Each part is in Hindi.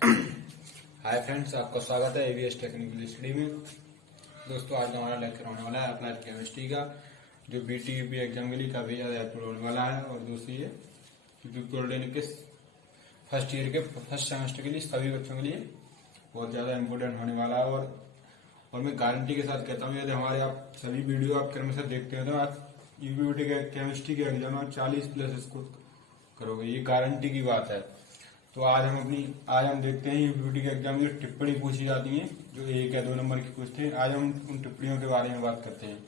हाय फ्रेंड्स, आपका स्वागत है एवीएस टेक्निकल स्टडी में। दोस्तों, आज हमारा लेक्चर होने वाला है अप्लाइड केमिस्ट्री का, जो बीटीयूपी एग्जाम के लिए काफी ज्यादा हेल्पफुल होने वाला है। और दूसरी है पॉलिटेक्निक के फर्स्ट ईयर के फर्स्ट सेमेस्टर के लिए सभी बच्चों के लिए बहुत ज्यादा इम्पोर्टेंट होने वाला है। और मैं गारंटी के साथ कहता हूँ, यदि हमारे आप सभी वीडियो आप क्रमशः देखते हो तो आप यूपीटी के केमिस्ट्री के एग्जाम में 40+ स्कोर करोगे, ये गारंटी की बात है। तो आज हम देखते हैं यूपीटी के एग्जाम में जो टिप्पणी पूछी जाती है, जो 1 या 2 नंबर की पूछते हैं। आज हम उन टिप्पणियों के बारे में बात करते हैं।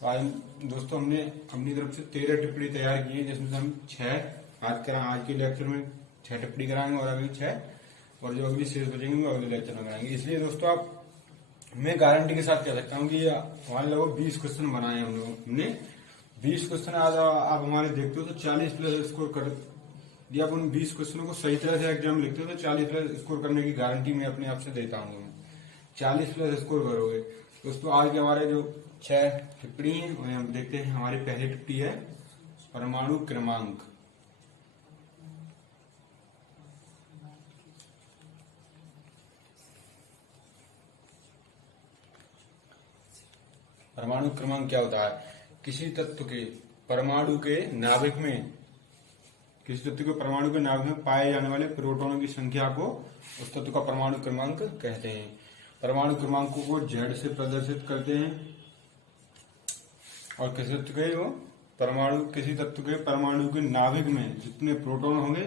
तो आज दोस्तों हमने अपनी तरफ से 13 टिप्पणी तैयार की है, जिसमें से हम 6 आज के लेक्चर में 6 टिप्पणी कराएंगे और अगली 6 और जो अगली शेष बचेंगे वो अगले लेक्चर में कराएंगे। इसलिए दोस्तों मैं गारंटी के साथ कह सकता हूँ कि हमारे लगभग 20 क्वेश्चन बनाए हम लोगों ने। 20 क्वेश्चन आज आप हमारे देखते हो तो 40+ स्कोर कर दिया। आप उन 20 क्वेश्चनों को सही तरह से एग्जाम लिखते हो तो 40+ स्कोर करने की गारंटी मैं अपने आप से देता हूँ। 40+ स्कोर करोगे। दोस्तों, आज के हमारे जो 6 टिप्पणी है उन्हें हम देखते हैं। हमारी पहली टिप्पणी है परमाणु क्रमांक। परमाणु क्रमांक क्या होता है? किसी तत्व के परमाणु के नाभिक में पाए जाने वाले प्रोटॉनों की संख्या को उस तत्व का परमाणु क्रमांक कहते हैं। परमाणु क्रमांकों को Z से प्रदर्शित करते हैं। और किसी तत्व के परमाणु के नाभिक में जितने प्रोटॉन होंगे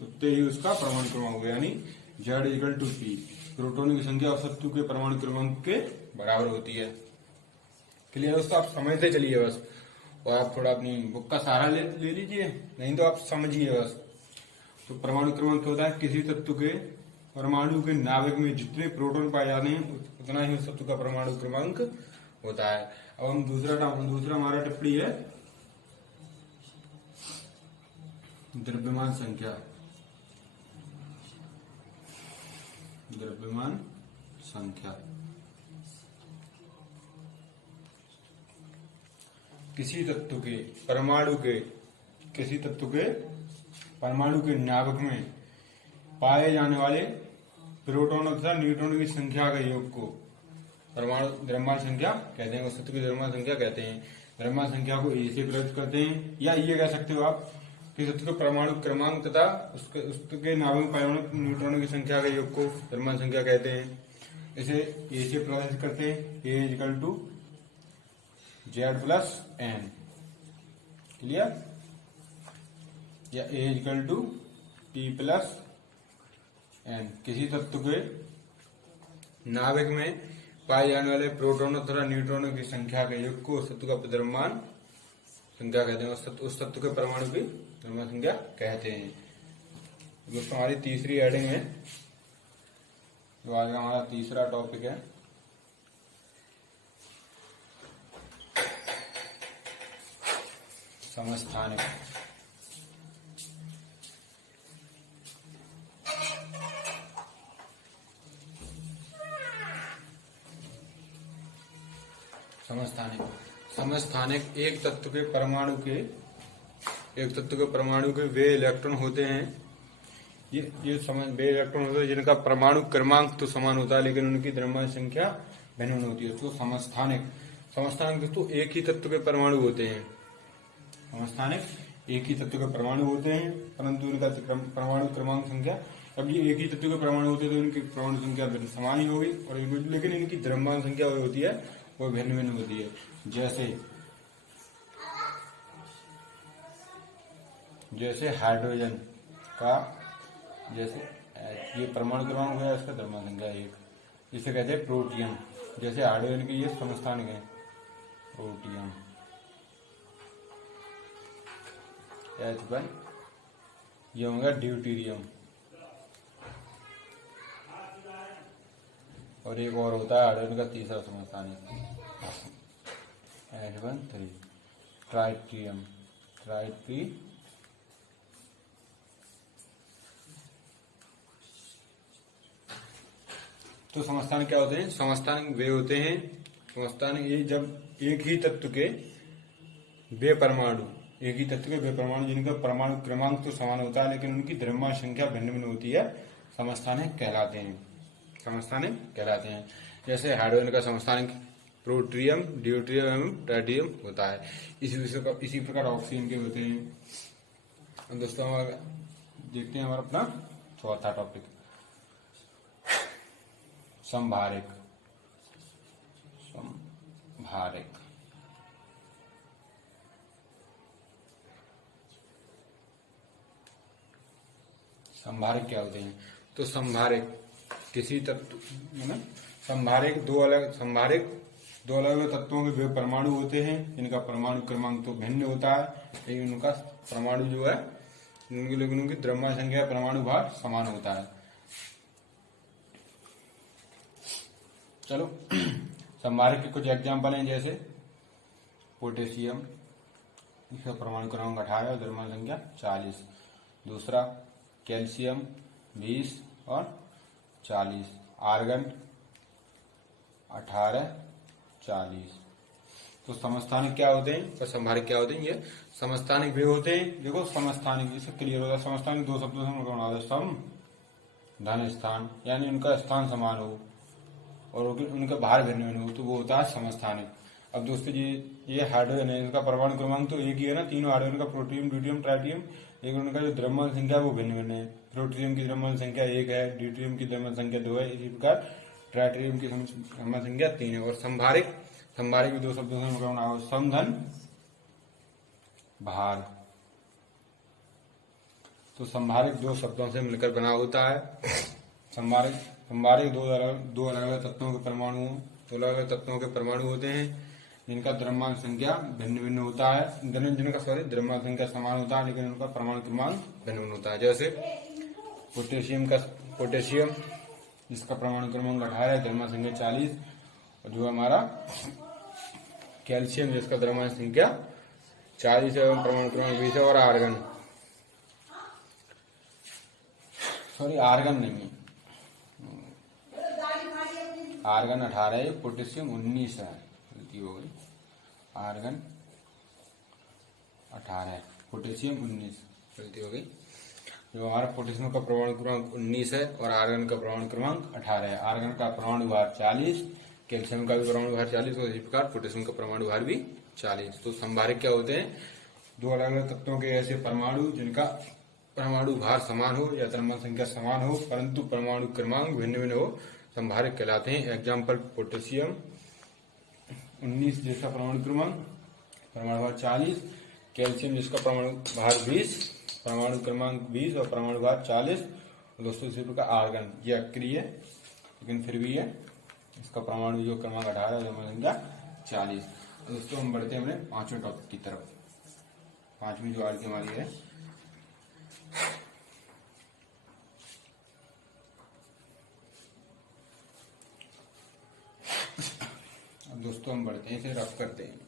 उतने ही उसका परमाणु क्रमांक होगा, यानी Z=P। प्रोटॉनों की संख्या उस तत्व के परमाणु क्रमांक के बराबर होती है। क्लियर दोस्तों? आप समझते चलिए बस, और आप थोड़ा अपनी बुक का सहारा ले लीजिए, नहीं तो आप समझिए बस। तो परमाणु क्रमांक होता है किसी तत्व के परमाणु के नाभिक में जितने प्रोटॉन पाए जाते हैं उतना ही उस तत्व का परमाणु क्रमांक होता है। अब हम दूसरा हमारा टिप्पणी है द्रव्यमान संख्या। किसी तत्व के परमाणु के नाभिक में पाए जाने वाले प्रोटॉन तथा न्यूट्रॉन की संख्या के योग को परमाणु द्रव्यमान संख्या कहते हैं। उस तत्व की द्रव्यमान संख्या कहते हैं। द्रव्यमान संख्या को ए से प्रकट करते हैं, या ये कह सकते हो आप कि तत्व के परमाणु क्रमांक तथा उसके नाभिक में पाए जाने न्यूट्रॉनों की संख्या के योग को द्रव्यमान संख्या कहते हैं। इसे ए से प्रदर्शित करते हैं, A=Z+N। क्लियर? या A=P+N। किसी तत्व के नाभिक में पाए जाने वाले प्रोटॉनों तथा न्यूट्रॉनों की संख्या के योग को उस तत्व का द्रव्यमान संख्या कहते हैं। उस तत्व के परमाणु की द्रव्यमान संख्या कहते हैं। दोस्तों, हमारी तीसरी हेडिंग है, जो आज हमारा तीसरा टॉपिक है, समस्थानिक। समस्थानिक एक तत्व के परमाणु के वे इलेक्ट्रॉन होते हैं। वे इलेक्ट्रॉन होते हैं जिनका परमाणु क्रमांक तो समान होता है, लेकिन उनकी द्रव्यमान संख्या भिन्न होती है। तो समस्थानिक दोस्तों एक ही तत्व के परमाणु होते हैं। एक ही तत्व के परमाणु होते हैं, परंतु उनका परमाणु क्रमांक संख्या, अब ये एक ही तत्व के परमाणु होते हैं तो इनकी परमाणु संख्या समान ही होगी, और लेकिन इनकी द्रव्यमान संख्या वो होती है, वो भिन्न होती है। जैसे हाइड्रोजन का, जैसे ये परमाणु क्रमांक है, इसका द्रव्यमान संख्या 1, इसे कहते हैं प्रोटियम। जैसे हाइड्रोजन की ये समस्थानिक है, प्रोटियम। H1 ये होगा ड्यूटेरियम। और एक और होता है हाइड्रोजन का तीसरा समस्थानिक, H13 ट्राइट्रियम। तो समस्थानिक क्या होते हैं? समस्थानिक वे होते हैं, समस्थानिक ये जब एक ही तत्व के वे परमाणु एक ही तत्व के वे परमाणु जिनका परमाणु क्रमांक तो समान होता है लेकिन उनकी द्रव्यमान संख्या भिन्न भिन्न होती है, समस्थानिक कहलाते हैं। समस्थानिक कहलाते हैं। जैसे हाइड्रोजन का समस्थानिक प्रोट्रियम, ड्यूट्रियम एवं ट्राइटियम होता है। इसी प्रकार ऑक्सीजन के होते हैं। दोस्तों देखते हैं हमारा अपना चौथा टॉपिक, संभारक। संभारक संभारक क्या होते हैं? तो संभारक किसी तत्व संभारक दो अलग अलग तत्वों के वे परमाणु होते हैं जिनका परमाणु क्रमांक तो भिन्न होता है लेकिन उनका परमाणु जो है उनकी द्रव्यमान संख्या परमाणु भार समान होता है। चलो संभारक के कुछ एग्जाम्पल हैं, जैसे पोटेशियम, इसका परमाणु क्रमांक 18 और द्रव्यमान संख्या 40। दूसरा कैल्शियम 20 और 40। आर्गन 18, 40। तो समस्थानिक क्या होते हैं और संभारक क्या होते हैं? ये समस्थानिक वे होते हैं। देखो समस्थानिक इससे क्लियर होता है, समस्थानिक दो शब्दों से मिलकर बना होता है, सम धन स्थान, यानी उनका स्थान समान हो और उनका भार भिन्न भिन्न हो तो वो होता है समस्थानिक। अब दोस्तों ये हाइड्रोजन है, इनका परमाणु क्रमांक तो एक ही है ना, तीनों हाइड्रोजन का, प्रोटियम, ड्यूटियम, ट्राइटियम, लेकिन उनका जो द्रव्यमान संख्या है वो भिन्न भिन्न है। प्रोटियम की द्रव्यमान संख्या 1 है, ड्यूटियम की द्रव्यमान संख्या 2 है, इसी प्रकार ट्राइटियम की द्रव्यमान संख्या 3 है। और संभारक भी दो शब्दों से मिलकर बना हो, समधन भार। तो संभारक दो शब्दों से मिलकर बना होता है। संभारक दो अलग अलग तत्वों के परमाणु होते हैं जिनका द्रव्यमान संख्या भिन्न भिन्न होता है, द्रव्यमान संख्या समान होता है लेकिन उनका परमाणु क्रमांक भिन्न भिन्न होता है। जैसे पोटेशियम जिसका परमाणु क्रमांक 18 है, द्रव्यमान संख्या 40, और जो हमारा कैल्शियम जिसका द्रव्यमान संख्या 40 है, परमाणु क्रमांक 20 है। और आर्गन नहीं है, आर्गन 18 है, पोटेशियम 19 है, गलती हो गई। आर्गन 18 है, पोटेशियम 19, गलती हो गई। जो हमारा पोटेशियम का परमाणु क्रमांक 19 है और आर्गन का परमाणु क्रमांक 18 है। आर्गन का परमाणु भार 40, कैल्शियम का भी परमाणु भार 40 और इसी प्रकार पोटेशियम का परमाणु भार भी 40। तो संभारक क्या होते हैं? दो अलग अलग तत्वों के ऐसे परमाणु जिनका परमाणु भार समान हो या द्रव्यमान संख्या समान हो परंतु परमाणु क्रमांक भिन्न भिन्न हो, संभारक कहलाते हैं। एग्जाम्पल पोटेशियम 19 जिसका परमाणु क्रमांक परमाणु भार 40, कैल्शियम जिसका परमाणु भार 20, परमाणु क्रमांक 20 और परमाणु भार 40। दोस्तों इसी प्रकार आर्गन ये अक्रिय है लेकिन फिर भी है, इसका परमाणु जो क्रमांक 18 है द्रव्यमान संख्या 40। दोस्तों हम बढ़ते हैं अपने पांचवें टॉपिक की तरफ। पांचवी जो आज की हमारी है दोस्तों हम बढ़ते हैं, इसे रफ करते हैं।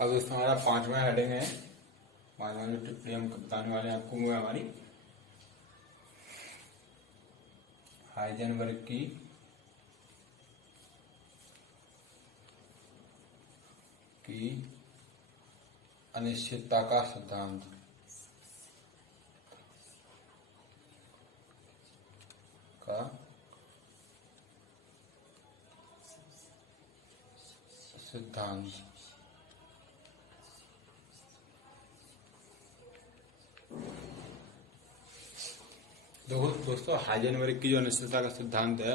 अब दोस्तों हमारा पांचवा हेडिंग है, पांचवा जो टिप्पणी हम बताने वाले हैं आपको वो है हमारी हाइजेनबर्ग की अनिश्चितता का सिद्धांत। दोस्तों हाइजेनबर्ग की जो अनिश्चितता का सिद्धांत है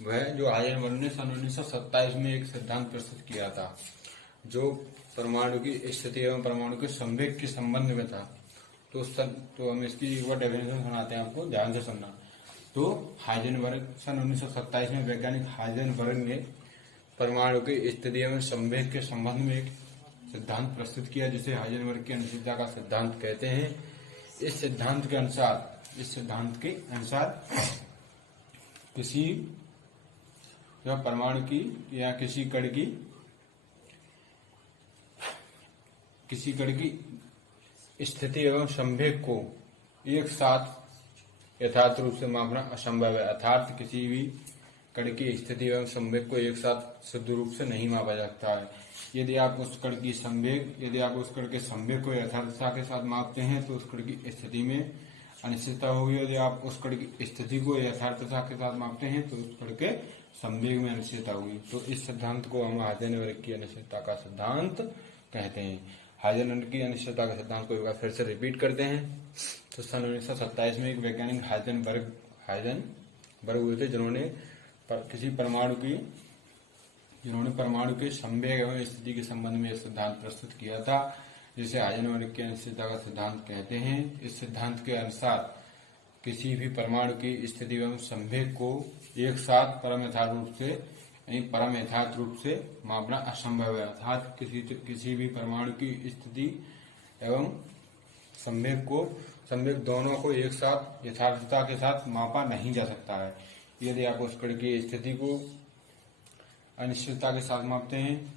वह जो हाइजेनबर्ग ने सन 1927 में एक सिद्धांत प्रस्तुत किया था जो परमाणु की स्थिति एवं परमाणु के संवेग के संबंध में था। तो हम इसकी एक बार डेफिनेशन सुनाते हैं आपको, ध्यान से सुनना। तो हाइजेनबर्ग सन 1927 में वैज्ञानिक हाइजेनबर्ग ने परमाणु की स्थिति एवं संवेग के संबंध में एक सिद्धांत प्रस्तुत किया जिसे हाइजेनबर्ग की अनिश्चितता का सिद्धांत कहते हैं। इस सिद्धांत के अनुसार किसी परमाणु की या किसी कण की स्थिति एवं संवेग को एक साथ यथार्थ रूप से मापना असंभव है। अर्थात किसी भी कण की स्थिति एवं संवेग को एक साथ शुद्ध रूप से नहीं मापा जा सकता है। यदि आप उस कण की संवेग को यथार्थता के साथ मापते हैं तो उस कण की स्थिति में अनिश्चितता होगी। यदि आप उस कण की स्थिति को यथार्थता के साथ मापते हैं तो उस कण के संवेग में अनिश्चितता होगी। तो इस सिद्धांत को हम हाइजेनबर्ग की अनिश्चितता का सिद्धांत कहते हैं। हाइजेनबर्ग की अनिश्चितता का सिद्धांत को एक बार फिर से रिपीट करते हैं। तो सन 1927 में एक वैज्ञानिक हाइजेनबर्ग हुए थे जिन्होंने परमाणु के संवेग एवं स्थिति के संबंध में एक सिद्धांत प्रस्तुत किया था, जिसे हाइजेनबर्ग की अनिश्चितता का सिद्धांत कहते हैं। इस सिद्धांत के अनुसार किसी भी परमाणु की स्थिति एवं संवेग को एक साथ परम यथार्थ रूप से मापना असंभव है। अर्थात किसी भी परमाणु की स्थिति एवं संवेग दोनों को एक साथ यथार्थता के साथ मापा नहीं जा सकता है। यदि आप उस कण की स्थिति को अनिश्चितता के साथ मापते हैं,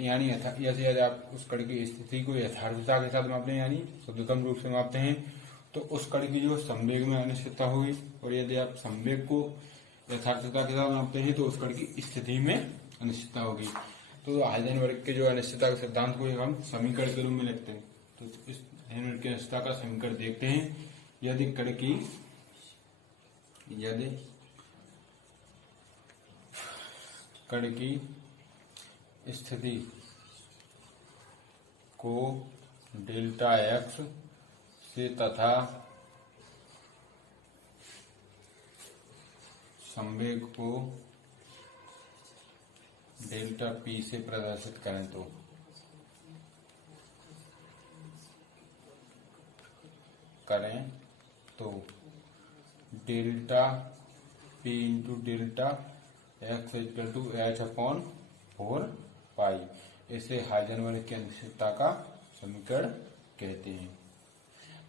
यानी यदि आप उस कण की स्थिति को यथार्थता के साथ मापते हैं यानी शुद्धतम रूप से मापते हैं तो उस कण की जो संवेग में अनिश्चितता होगी, और यदि आप संवेग को यथार्थता के साथ मापते हैं तो उस कण की स्थिति में अनिश्चितता होगी। तो हाइजेनबर्ग के जो अनिश्चितता के सिद्धांत को हम समीकरण के रूप में लिखते हैं। तो इस हाइजेनबर्ग की अनिश्चितता का समीकरण देखते हैं। यदि कण की स्थिति को डेल्टा एक्स से तथा संवेग को डेल्टा पी से प्रदर्शित करें तो delta P into delta X equal to H upon 4 pi, इसे हाइजेनबर्ग की अनिश्चितता का समीकरण कहते हैं।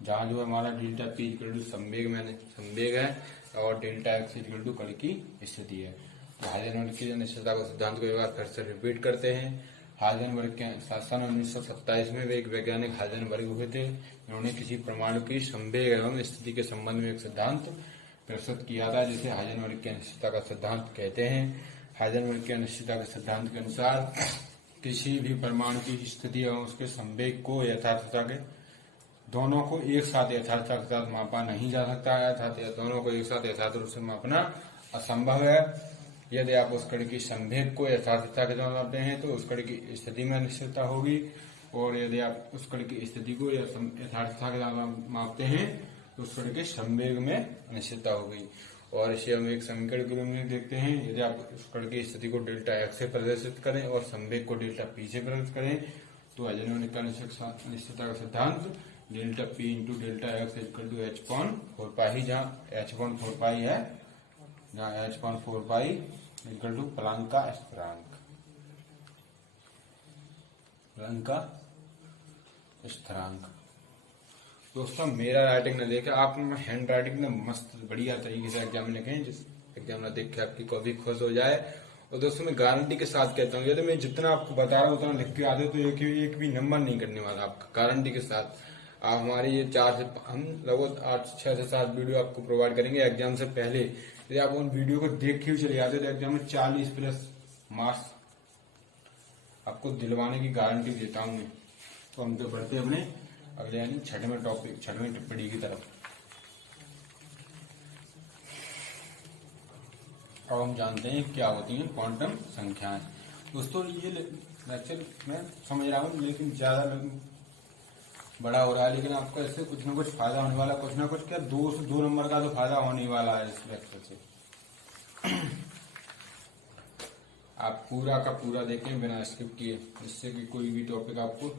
जहां जो हमारा डेल्टा पी इक्वल टू संवेग है और डेल्टा एक्स इक्वल टू कण की स्थिति है। तो हाइजेनबर्ग की अनिश्चितता का सिद्धांत को एक बार फिर से रिपीट करते हैं। हाइजेनबर्ग के सन 1927 में वे एक वैज्ञानिक हाइजेनबर्ग हुए थे, उन्होंने किसी परमाणु की संवेग एवं स्थिति के संबंध में एक सिद्धांत प्रस्तुत किया था, जिसे हाइजेनबर्ग की अनिश्चितता का सिद्धांत कहते हैं। हाइजेनबर्ग की अनिश्चितता के सिद्धांत के अनुसार किसी भी परमाणु की स्थिति एवं उसके संवेग को दोनों को एक साथ यथार्थता के साथ मापा नहीं जा सकता है, अर्थात दोनों को एक साथ यथार्थ रूप से मापना असंभव है। यदि आप उस कण की संवेग को यथार्थता के साथ मापते हैं तो उस कण की स्थिति में अनिश्चितता होगी, और यदि आप उस कण की स्थिति को यथार्थता के साथ मापते हैं तो उस कण के संवेग में अनिश्चितता होगी। और इसे हम एक समीकरण के रूप में देखते हैं। यदि आप उस कण की स्थिति को डेल्टा एक्स से प्रदर्शित करें और संवेग को डेल्टा पी से प्रदर्शित करें तो हाइजेनबर्ग का अनिश्चितता का सिद्धांत delta P into delta X equal to H upon 4 pi, जहाँ एच अपॉन 4 पाई है, जहाँ H upon 4 pi equal to Planck का स्थिरांक। दोस्तों मेरा राइटिंग न देखे आप हैंड राइटिंग में मस्त बढ़िया तरीके से एग्जाम लिखें, जिस एग्जाम न देख के आपकी कॉपी खुश हो जाए। और दोस्तों मैं गारंटी के साथ कहता हूँ, यदि मैं जितना आपको बता रहा हूँ उतना लिख के आते तो एक भी नंबर नहीं करने वाला आपका, गारंटी के साथ। आप हमारे ये हम लगभग 6 से 7 वीडियो आपको प्रोवाइड करेंगे एग्जाम से पहले। यदि आप उन वीडियो को देख के चले जाते तो एग्जाम में 40+ मार्क्स आपको दिलवाने की गारंटी देता हूँ मैं। तो हम तो बढ़ते अपने अगले यानी छठवें टिप्पणी की तरफ। अब हम जानते हैं क्या होती हैं क्वांटम संख्याएं। दोस्तों ये लेक्चर मैं समझ रहा हूँ लेकिन ज्यादा बड़ा हो रहा है, लेकिन आपको इससे कुछ ना कुछ फायदा होने वाला, कुछ ना कुछ क्या 2 नंबर का तो फायदा होने वाला है इस लेक्चर से। आप पूरा का पूरा देखें बिना स्किप किए, जिससे कि कोई भी टॉपिक आपको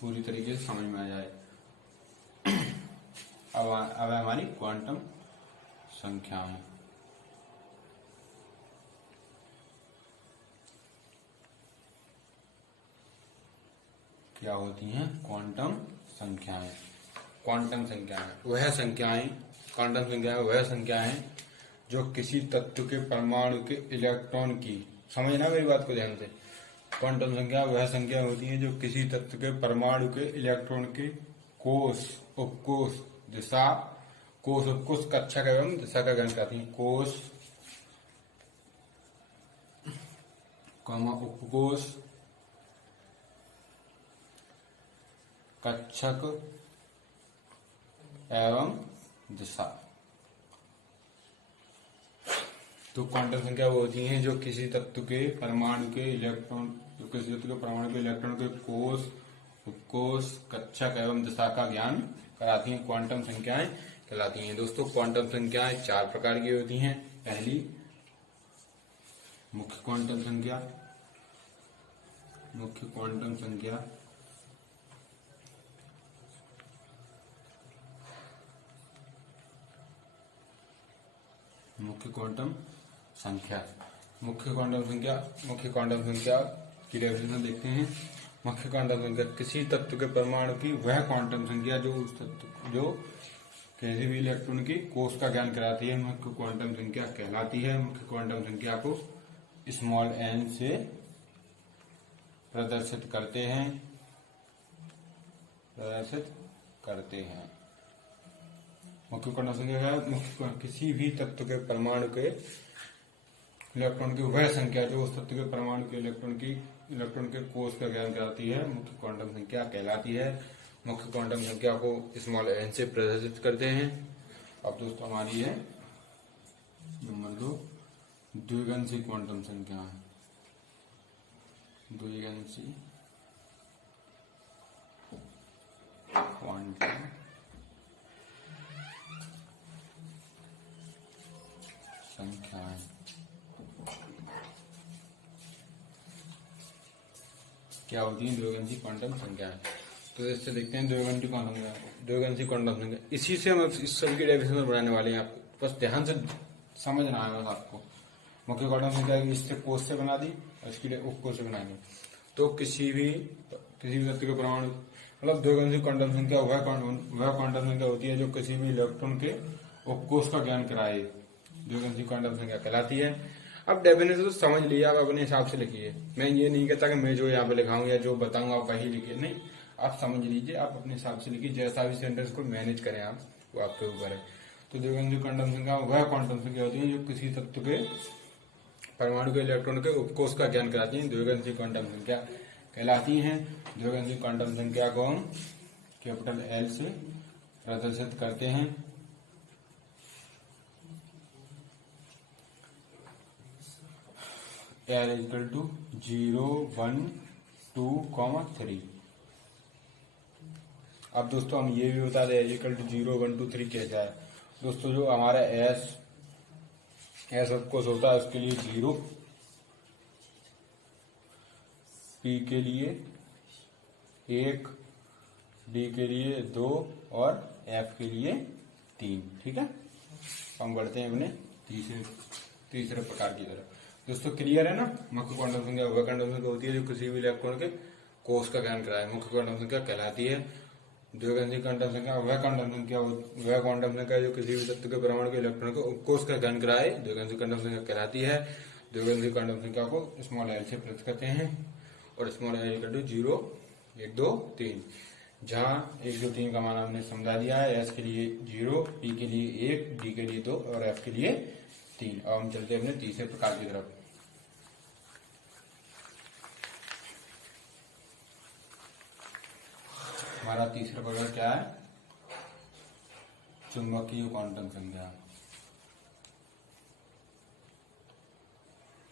पूरी तरीके से समझ में आ जाए। अब हमारी क्वांटम संख्याएं। क्या होती हैं क्वांटम संख्याएं? क्वांटम संख्याएं वह संख्याएं जो किसी तत्व के परमाणु के इलेक्ट्रॉन की, समझना मेरी बात को ध्यान से, क्वांटम संख्या वह संख्या होती है जो किसी तत्व के परमाणु के इलेक्ट्रॉन के कोष, उपकोष, दिशा कोश उपकोश कक्षक एवं दिशा का ज्ञान कराती है। कोश उपकोश कक्षक एवं दिशा। तो क्वांटम संख्या वो होती है जो किसी तत्व के परमाणु के इलेक्ट्रॉन के कोश उपकोश कक्षक एवं दिशा का ज्ञान कराती हैं, क्वांटम संख्याएं कहलाती हैं। दोस्तों क्वांटम संख्याएं 4 प्रकार की होती हैं। पहली मुख्य क्वांटम संख्या, मुख्य क्वांटम संख्या, मुख्य क्वांटम संख्या, मुख्य क्वांटम संख्या, मुख्य क्वांटम संख्या की डेफिनेशन देखते हैं। मुख्य क्वांटम संख्या किसी तत्व के परमाणु की वह क्वांटम संख्या जो उस तत्व जो किसी भी इलेक्ट्रॉन की कोश का ज्ञान कराती है, मुख्य क्वांटम संख्या कहलाती है। मुख्य क्वांटम संख्या को स्मॉल n से प्रदर्शित करते हैं, मुख्य क्वांटम संख्या है मुख्य किसी भी तत्व के परमाणु के इलेक्ट्रॉन की वह संख्या जो उस तत्व के परमाणु के इलेक्ट्रॉन के कोश का ज्ञान कराती है, मुख्य क्वांटम संख्या कहलाती है। मुख्य क्वांटम संख्या को स्मॉल n से प्रदर्शित करते हैं। अब दोस्तों हमारी है नंबर 2 द्विगंशी क्वांटम संख्या, द्विगंशी क्वांटम संख्याएं। क्या होती है द्विगंशी क्वांटम संख्याएं? तो इससे देखते हैं द्विगंशी क्वांटम संख्या, द्विगंशी क्वांटम संख्या। इसी से हम इस सब की डेफिनेशन बनाने वाले हैं। आपको बस ध्यान से समझना है। बस आपको मुख्य क्वांटम संख्या इससे कोश से बना दी और इसकी उपकोश से बना दी। तो किसी भी तत्व के परमाणु मतलब द्विगंशी क्वांटम संख्या वह क्वांटम संख्या होती है जो किसी भी इलेक्ट्रॉन के उपकोश का ज्ञान कराए, द्विगंशी क्वांटम संख्या कहलाती है। अब डेफिनेशन तो समझ लिया, आप अपने हिसाब से लिखिए। मैं ये नहीं कहता कि मैं जो यहाँ पे लिखाऊं या जो बताऊंगा आप वही लिखिए, नहीं, आप समझ लीजिए, आप अपने हिसाब से लिखिए। जैसा भी सेंटेंस को मैनेज करें आप, वो आपके ऊपर है। तो द्विगंशी क्वांटम संख्या वह क्वांटम संख्या होती है जो किसी तत्व के परमाणु के इलेक्ट्रॉन के उपकोश का ज्ञान कराती है, द्विगंशी क्वांटम संख्या कहलाती है। द्विगंशी क्वांटम संख्या को हम कैपिटल L से प्रदर्शित करते हैं। L equal to 0, 1, 2, 3। अब दोस्तों हम ये भी बता दें इक्वल टू 0, 1, 2, 3 कैसा है। दोस्तों जो हमारा एस उपकोश होता है उसके लिए 0, P के लिए 1, D के लिए 2 और F के लिए 3। ठीक है, हम बढ़ते हैं अपने तीसरे प्रकार की तरफ। दोस्तों क्लियर है ना? मुख्य क्वांटम संख्या वह क्वांटम संख्या होती है जो किसी भी इलेक्ट्रॉन के कोश का ज्ञान कराए, मुख्य क्वांटम संख्या कहलाती है। द्विगंशी क्वांटम संख्या वह क्वांटम संख्या जो किसी भी तत्व के परमाणु के इलेक्ट्रॉन को उपकोश का ज्ञान कराए, द्विगंशी क्वांटम संख्या कहलाती है। द्विगंशी क्वांटम संख्या को स्मॉल l से प्रकट करते हैं और स्मॉल l इक्वल टू 0, 1, 2, 3। जहाँ 1, 2, 3 का मान हमने समझा दिया है। S के लिए 0, P के लिए 1, D के लिए 2 और F के लिए 3। अब हम चलते हैं अपने तीसरे प्रकार की तरफ। हमारा तीसरा प्रकार क्या है? चुंबकीय क्वांटम संख्या,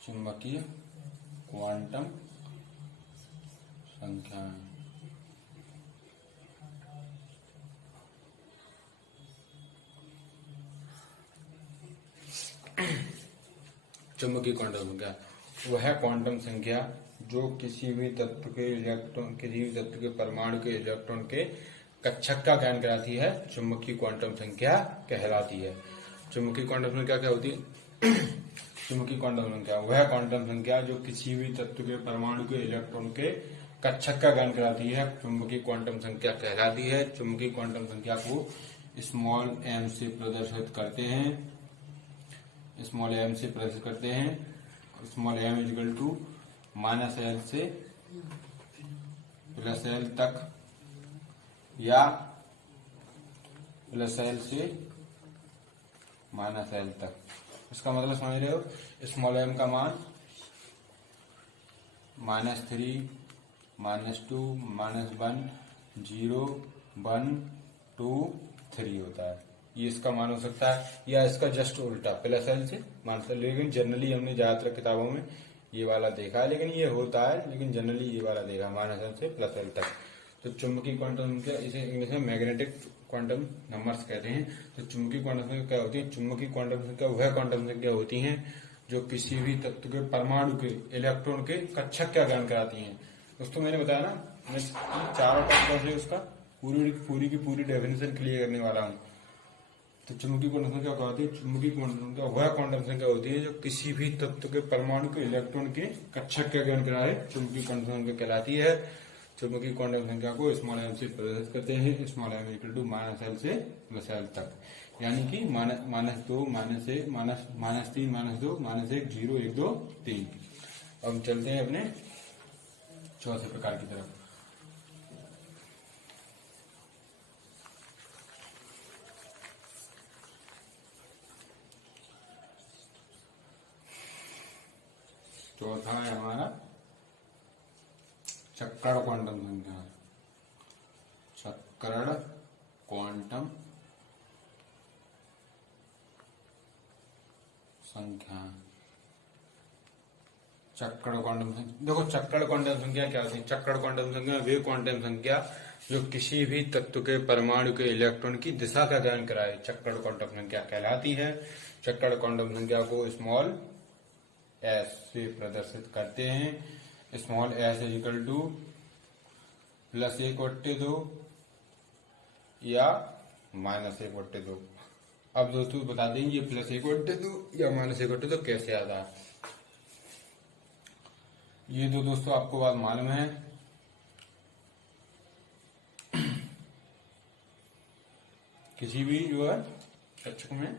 चुंबकीय क्वांटम संख्या। चुंबकीय क्वांटम संख्या वह क्वांटम संख्या जो किसी भी तत्व के परमाणु के इलेक्ट्रॉन के कक्षक का ज्ञान कराती है, चुंबकीय क्वांटम संख्या कहलाती है। चुंबकीय क्वांटम संख्या क्या होती है? चुंबकीय क्वांटम संख्या वह क्वांटम संख्या जो किसी भी तत्व के परमाणु के इलेक्ट्रॉन के कक्षक का ज्ञान कराती है, चुंबकीय क्वांटम संख्या कहलाती है। चुंबकीय क्वांटम संख्या को स्मॉल m से प्रदर्शित करते हैं, स्मॉल m से प्रदर्शित करते हैं। Small m equal to -L से +L तक या +L से माइनस एल तक। इसका मतलब समझ रहे हो, स्मॉल एम का मान -3, -2, -1, 0, 1, 2, 3 होता है। ये इसका मान हो सकता है, या इसका जस्ट उल्टा प्लस एल से माइनस एल। लेकिन जनरली हमने ज्यादातर किताबों में ये वाला देखा है, लेकिन ये होता है, लेकिन जनरली ये वाला देखा माइनस एल से प्लस एल तक। तो चुंबकीय क्वांटम संख्या, इसे इंग्लिश में मैग्नेटिक क्वांटम नंबर्स कहते हैं। तो चुंबकीय क्वांटम संख्या क्या होती है? चुंबकीय क्वांटम संख्या वह क्वांटम संख्या होती है जो किसी भी तत्व के परमाणु के इलेक्ट्रॉन के कक्षक का ज्ञान कराती हैं। दोस्तों मैंने बताया ना, मैं चारों टॉपिक से उसका पूरी की पूरी डेफिनेशन क्लियर करने वाला हूँ। तो चुंबकीय क्वांटम संख्या क्या होती है? चुंबकीय क्वांटम संख्या वह क्वांटम संख्या होती है जो किसी भी तत्व के परमाणु के इलेक्ट्रॉन के कक्षक का ज्ञान कराए, चुंबकीय क्वांटम संख्या कहलाती है। चुंबकीय क्वांटम संख्या को स्मॉल एम से प्रदर्शित करते हैं, small M equal to minus L से प्लस एल तक, यानी कि -2, -1, -3, -2, -1, 0, 1, 2, 3। अब हम चलते हैं अपने चौथे प्रकार की तरफ। चौथा है हमारा चक्कड़ क्वांटम संख्या। चक्कड़ क्वांटम संख्या। चक्कड़ क्वांटम संख्या, देखो चक्कड़ क्वांटम संख्या क्या होती है? चक्कड़ क्वांटम संख्या वे क्वांटम संख्या जो किसी भी तत्व के परमाणु के इलेक्ट्रॉन की दिशा का ज्ञान कराए, चक्कड़ क्वांटम संख्या कहलाती है। चक्कड़ क्वांटम संख्या को स्मॉल एस से प्रदर्शित करते हैं। Small S is equal to +1/2 या -1/2। अब दोस्तों बता दें ये +1/2 या -1/2 कैसे आता है। ये तो दोस्तों आपको बात मालूम है, किसी भी जो है कक्षक में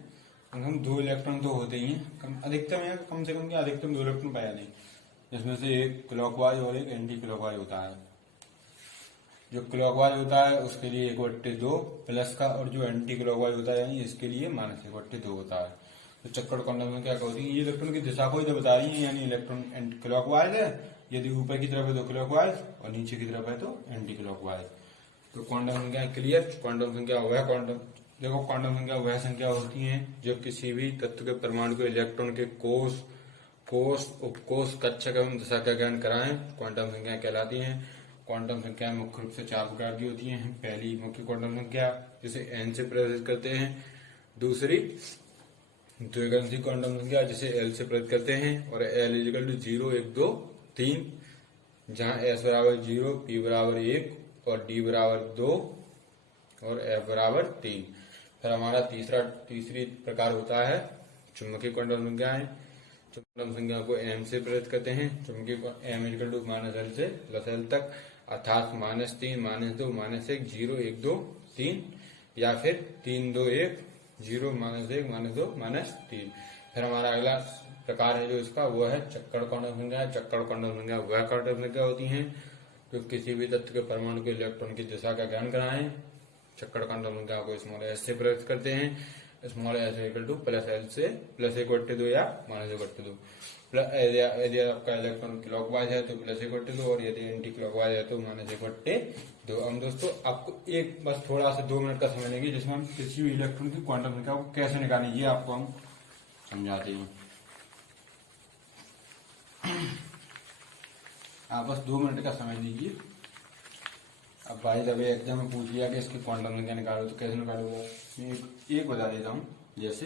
कम 2 इलेक्ट्रॉन तो होते ही हैं, अधिकतम है कम से कम, अधिकतम 2 इलेक्ट्रॉन पाया नहीं, जिसमें से एक क्लॉकवाइज और एक एंटी क्लॉकवाइज होता है। जो क्लॉकवाइज होता है उसके लिए 1/2 प्लस का, और जो एंटी क्लॉकवाइज होता है यानी इसके लिए -1/2 होता है। तो चक्कड़ क्वांटम में क्या होती है? ये इलेक्ट्रॉन की दिशा को ही तो बता रही है, यानी इलेक्ट्रॉन एंटी क्लॉकवाइज है, यदि ऊपर की तरफ है तो क्लॉकवाइज और नीचे की तरफ है तो एंटी क्लॉकवाइज। तो क्वांटम संख्या क्लियर। क्वांटम संख्या वह क्वांटम, देखो क्वांटम संख्या वह संख्या होती है जो किसी भी तत्व के परमाणु के इलेक्ट्रॉन के कोष उपकोष कक्षक एवं दिशा का ज्ञान कराएं, क्वांटम संख्या कहलाती है। क्वांटम संख्या मुख्य रूप से 4 प्रकार की होती है। पहली मुख्य क्वांटम संख्या जिसे एन से प्रदर्शित करते हैं। दूसरी द्विघाती क्वांटम संख्या जिसे एल से प्रदर्शित करते हैं, और एल इजिकल टू 0, 1, 2, 3, जहां एस बराबर 0, पी बराबर 1 और डी बराबर 2 और एफ बराबर 3। फिर हमारा तीसरी प्रकार होता है चुंबकीय क्वांटम संख्याएं। क्वांटम संख्या को एम से प्रदर्शित करते हैं। चुंबकीय एम इक्वल टू -L से +L तक, अर्थात -3, -2, -1, 0, 1, 2, 3, या फिर 3, 2, 1, 0, -1, -2, -3। फिर हमारा अगला प्रकार है जो इसका वो है चक्कड़ क्वांटम संख्या। चक्कड़ क्वांटम संख्या वह क्वांटम संख्या होती है जो किसी भी तत्व के परमाणु के इलेक्ट्रॉन की दिशा का ज्ञान कराएं। चक्कड़ क्वांटम संख्या को स्मॉल एस से प्रदर्शित करते हैं। Small S equal to +L से +1/2 या -1/2। यदि आपका इलेक्ट्रॉन क्लॉकवाइज है तो +1/2 और यदि एंटी क्लॉकवाइज है तो -1/2। हम दोस्तों आपको एक बस थोड़ा सा 2 मिनट का समय लेंगे जिसमें हम किसी भी इलेक्ट्रॉन की क्वांटम संख्या को कैसे निकालें ये आपको हम समझाते हैं। आप बस 2 मिनट का समय दीजिए। अब भाई जब एग्जाम में पूछ लिया कि इसकी क्वांटम संख्या निकालो तो कैसे निकालोगे? मैं एक बता देता हूँ। जैसे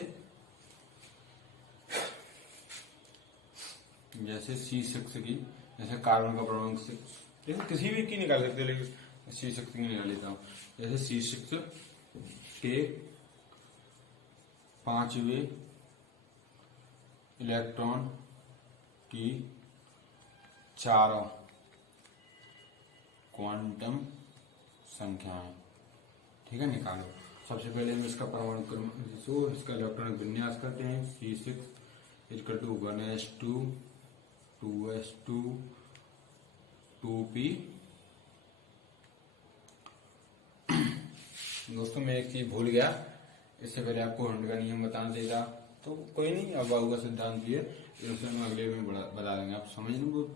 C6 की, जैसे कार्बन का परमाणु 6, जैसे किसी भी की निकाल सकते, लेकिन C6 की निकाल लेता हूँ। जैसे C6 के 5वें इलेक्ट्रॉन की चारों क्वांटम संख्याएं, ठीक है, निकालो। सबसे पहले हम इसका परमाणु क्रम, इसका इलेक्ट्रॉनिक विन्यास करते हैं। C6 equal to 1s2 2s2 2p। दोस्तों मैं एक चीज भूल गया, इससे पहले आपको हंड का नियम बताना चाहिए था, तो कोई नहीं, अब बाहु का सिद्धांत ये उसे हम अगले में बता देंगे, आप समझ लो।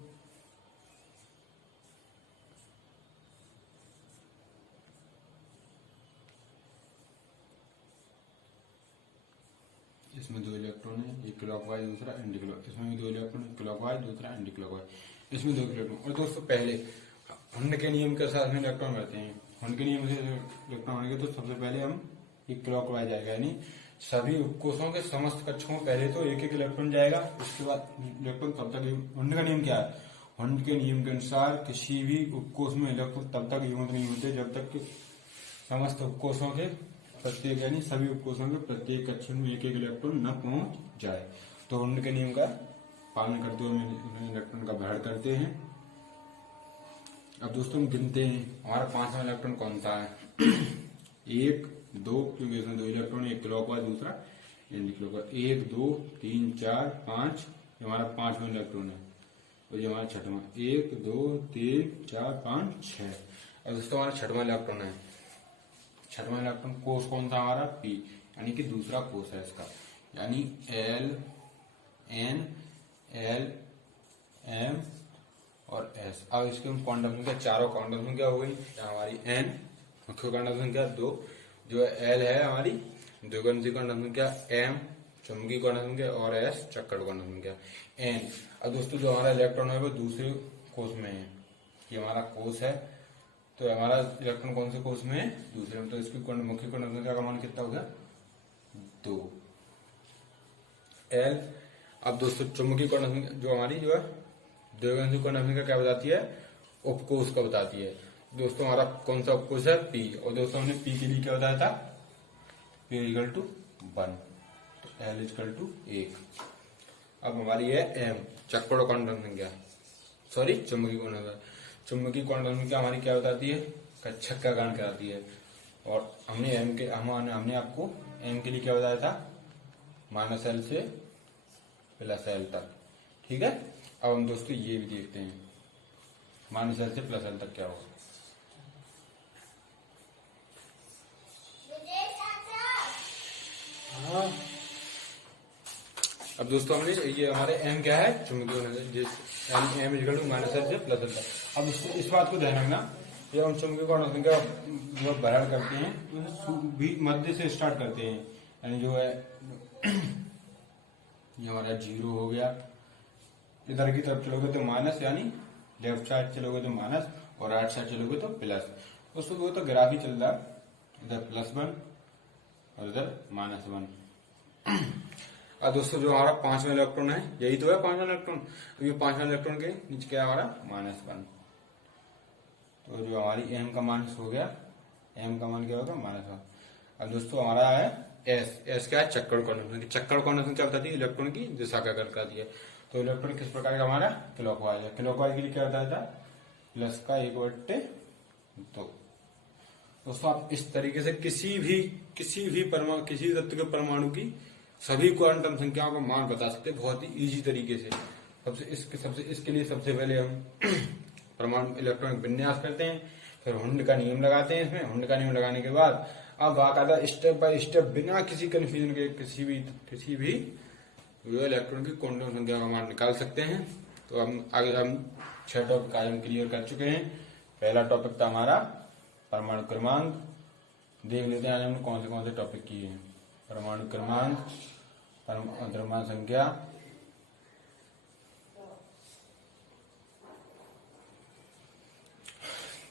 इसमें 2 इलेक्ट्रॉन है, एक क्लॉकवाइज दूसरा एंटी क्लॉक, इसमें भी 2 इलेक्ट्रॉन, क्लॉकवाइज दूसरा एंटी क्लॉकवाइज, इसमें 2 इलेक्ट्रॉन। और दोस्तों पहले हंड के नियम के साथ में इलेक्ट्रॉन रहते हैं, हंड के नियम से इलेक्ट्रॉन होंगे तो सबसे पहले हम एक क्लॉकवाइज आएगा, यानी सभी उपकोषों के समस्त कक्षों में पहले तो एक एक इलेक्ट्रॉन जाएगा, उसके बाद इलेक्ट्रॉन तब तक। हंड का नियम क्या है? हंड के नियम के अनुसार किसी भी उपकोष में इलेक्ट्रॉन तब तक युग्मित नहीं होते जब तक कि समस्त उपकोषों के प्रत्येक, यानी सभी उपकोषों के प्रत्येक कक्षन में एक एक इलेक्ट्रॉन न पहुंच जाए। तो हंड के नियम का पालन करते हुए इलेक्ट्रॉन का भरण करते हैं। अब दोस्तों हम गिनते हैं, हमारा 5वां इलेक्ट्रॉन कौन सा है? 1 2, क्योंकि इसमें 2 इलेक्ट्रॉन, एक क्लॉकवाइज दूसरा एंटी क्लॉकवाइज। 1 2 3 4 5, ये हमारा 5वां इलेक्ट्रॉन है, और ये हमारा 6वां। 1 2 3 4 5 6। अब दोस्तों हमारा 6वां इलेक्ट्रॉन है। 6वां इलेक्ट्रॉन कोष कौन सा हमारा? पी, यानी कि दूसरा कोष है इसका, यानी L N L M और S। अब इसके हम क्वांटम संख्या, चारों क्वांटम संख्या हो गई। हमारी N मुख्य क्वांटम संख्या 2, जो L है हमारी द्विगुणित क्वांटम संख्या, M चुंबकीय क्वांटम संख्या और S चक्कर क्वांटम संख्या N। अब दोस्तों जो हमारा इलेक्ट्रॉन है वो दूसरे कोष में है, ये हमारा कोष है, तो हमारा इलेक्ट्रॉन कौन से कोष में है? दूसरे में। तो इसकी मुख्य क्वांटम संख्या का मान कितना हो गया? 2 L। अब दोस्तों चुंबकीय क्वांटम संख्या जो हमारी जो है द्विगुणित क्वांटम संख्या क्या बताती है? उपकोष का बताती है। दोस्तों हमारा कौन सा उपकोष है? P। और दोस्तों हमने P के लिए क्या बताया था? P इक्वल टू 1, तो L इक्वल टू 1। अब हमारी है M चक्कर क्वांटम संख्या, सॉरी चुंबकीय क्वांटम संख्या। चुंबकीय क्वांटम संख्या हमारी क्या बताती है? कक्षक का गण कराती है। और हमने आपको M के लिए क्या बताया था? -L से +L तक, ठीक है। अब हम दोस्तों ये भी देखते हैं -L से +L तक क्या होगा। हाँ, अब दोस्तों हमने ये हमारे M क्या है? चुंबकीय M इक्वल टू -L से +L तक। अब इस बात को ध्यान रखना, जब हम चुंबकीय क्वांटम संख्या जो भरण करते हैं तो भी मध्य से स्टार्ट करते हैं, यानी जो है ये हमारा 0 हो गया, इधर की तरफ चलोगे तो माइनस, यानी लेफ्ट साइड चलोगे तो माइनस और राइट साइड चलोगे तो प्लस। उसको वो तो ग्राफ ही चल रहा है, इधर +1 और इधर -1। अब दोस्तों जो हमारा 5वां इलेक्ट्रॉन है, यही तो है 5वां इलेक्ट्रॉन। तो ये 5वां इलेक्ट्रॉन के नीचे क्या है हमारा? -1। तो जो हमारी M का मान हो गया, M का मान क्या होगा? -1। अब दोस्तों हमारा है S क्या है? चक्कर क्वांटम संख्या। चक्कर क्वांटम संख्या बताती है इलेक्ट्रॉन की दिशा का गण कराती है। तो इलेक्ट्रॉन किस प्रकार का हमारा? क्लॉकवाइज है। क्लॉकवाइज के लिए क्या बताया था? प्लस का 1/2। दोस्तों आप इस तरीके से किसी तत्व के परमाणु की सभी क्वांटम संख्याओं का मान बता सकते हैं बहुत ही इजी तरीके से। इसके लिए सबसे पहले हम परमाणु इलेक्ट्रॉनिक विन्यास करते हैं, फिर हुंड का नियम लगाते हैं। इसमें हुंड का नियम लगाने के बाद अब बाकायदा स्टेप बाय स्टेप बिना किसी कंफ्यूजन के किसी भी इलेक्ट्रॉन की क्वांटम संख्या का मान निकाल सकते हैं। तो हम 6 टॉपिक आज हम क्लियर कर चुके हैं। पहला टॉपिक था हमारा परमाणु क्रमांक। देख लेते हैं आज हमने कौन से टॉपिक किए हैं। परमाणु क्रमांक, द्रव्यमान संख्या,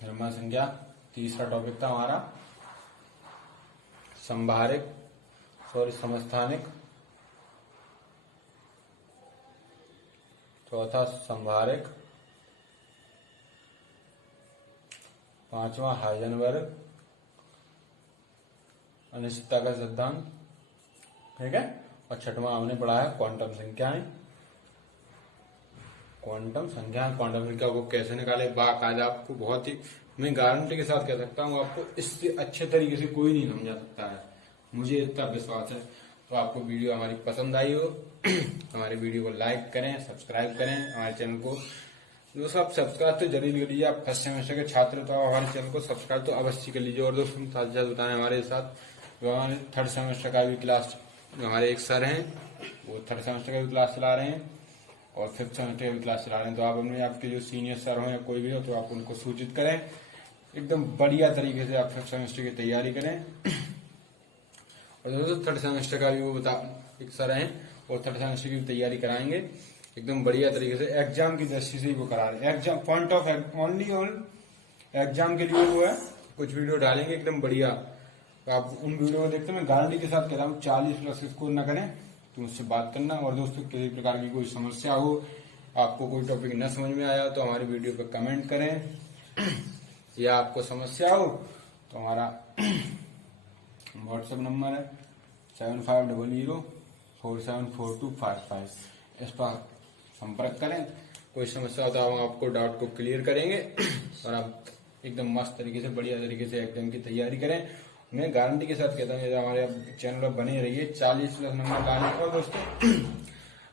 द्रव्यमान संख्या। तीसरा टॉपिक था हमारा समस्थानिक। चौथा संभारिक। 5वां हाइजेनबर्ग अनिश्चितता का सिद्धांत, ठीक है। और 6वां हमने पढ़ा है क्वांटम संख्याएं। क्वांटम संख्या को कैसे निकाले बाकायदा आपको बहुत ही, मैं गारंटी के साथ कह सकता हूँ आपको इससे अच्छे तरीके से कोई नहीं समझा सकता है, मुझे इतना विश्वास है। तो आपको वीडियो हमारी पसंद आई हो हमारी वीडियो को लाइक करें, सब्सक्राइब करें हमारे चैनल को। दोस्तों आप सब्सक्राइब तो जरूर कर लीजिए, आप फर्स्ट सेमेस्टर के छात्र तो हमारे चैनल को सब्सक्राइब तो अवश्य कर लीजिए। और दोस्तों साथ बताएं हमारे साथ जो हमारे थर्ड सेमेस्टर का भी क्लास, जो हमारे एक सर हैं वो थर्ड सेमेस्टर का भी क्लास चला रहे हैं और फिफ्थ सेमेस्टर का भी क्लास चला रहे हैं। तो आप अपने आपके जो सीनियर सर हो या कोई भी हो तो आप उनको सूचित करें, एकदम बढ़िया तरीके से आप फिफ्थ सेमेस्टर की तैयारी करें। और दोस्तों थर्ड सेमेस्टर का भी वो एक सर हैं और थर्ड सेमेस्टर की तैयारी कराएंगे एकदम बढ़िया तरीके से, एग्जाम की दृष्टि से ही वो करा रहे हैं। Exam point of only on exam के लिए वो है, कुछ वीडियो डालेंगे एकदम बढ़िया। तो आप उन वीडियो को देखते हैं, मैं गारंटी के साथ कह रहा हूँ 40+ स्कोर न करें तो मुझसे बात करना। और दोस्तों किसी प्रकार की कोई समस्या हो, आपको कोई टॉपिक न समझ में आया तो हमारी वीडियो पर कमेंट करें, या आपको समस्या हो तो हमारा व्हाट्सएप नंबर है 7500474255, इस पर संपर्क करें। कोई समस्या हो तो हम आपको डाउट को क्लियर करेंगे और आप एकदम मस्त तरीके से बढ़िया तरीके से एग्जाम की तैयारी करें। मैं गारंटी के साथ कहता हूँ हमारे चैनल पर बने रहिए 40+ नंबर लाने का।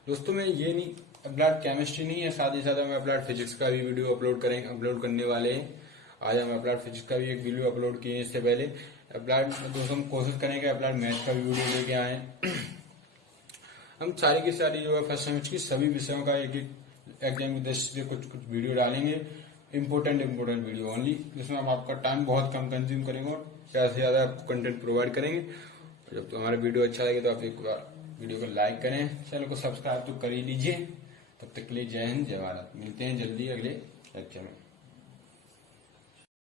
दोस्तों मैं ये नहीं, अप्लाइड केमिस्ट्री नहीं है, साथ ही साथ हम अप्लाइड फिजिक्स का भी वीडियो अपलोड करने वाले हैं। आज हम अप्लाइड फिजिक्स का भी एक वीडियो अपलोड किए, इससे पहले अप्लाइड दोस्तों हम कोशिश करेंगे अप्लाइड मैथ्स का भी वीडियो लेके आए। हम सारी की सारी जो है फर्स्ट सेमेस्टर की सभी विषयों का एक एग्जाम की दृष्टि से कुछ विडियो डालेंगे, इम्पोर्टेंट वीडियो ओनली, जिसमें हम आपका टाइम बहुत कम कंज्यूम करेंगे और ज्यादा से ज्यादा कंटेंट प्रोवाइड करेंगे। जब तो हमारा वीडियो अच्छा लगे तो आप एक बार वीडियो को लाइक करें, चैनल को सब्सक्राइब तो कर ही लीजिए। तब तक के लिए जय हिंद जय भारत, मिलते हैं जल्दी अगले लेक्चर में।